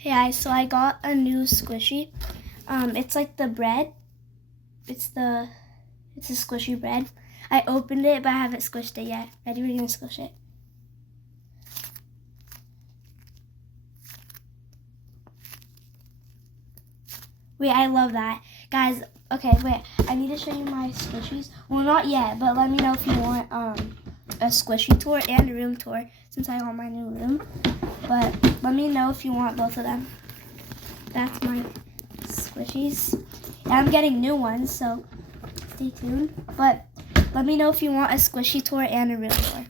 Hey guys, so I got a new squishy. It's like the bread. It's a squishy bread. I opened it, but I haven't squished it yet. Ready? We're gonna squish it. Wait, I love that. Guys, okay, wait. I need to show you my squishies. Well, not yet, but let me know if you want a squishy tour and a room tour since I got my new room. But let me know if you want both of them. That's my squishies. And I'm getting new ones, so stay tuned. But let me know if you want a squishy tour and a room tour.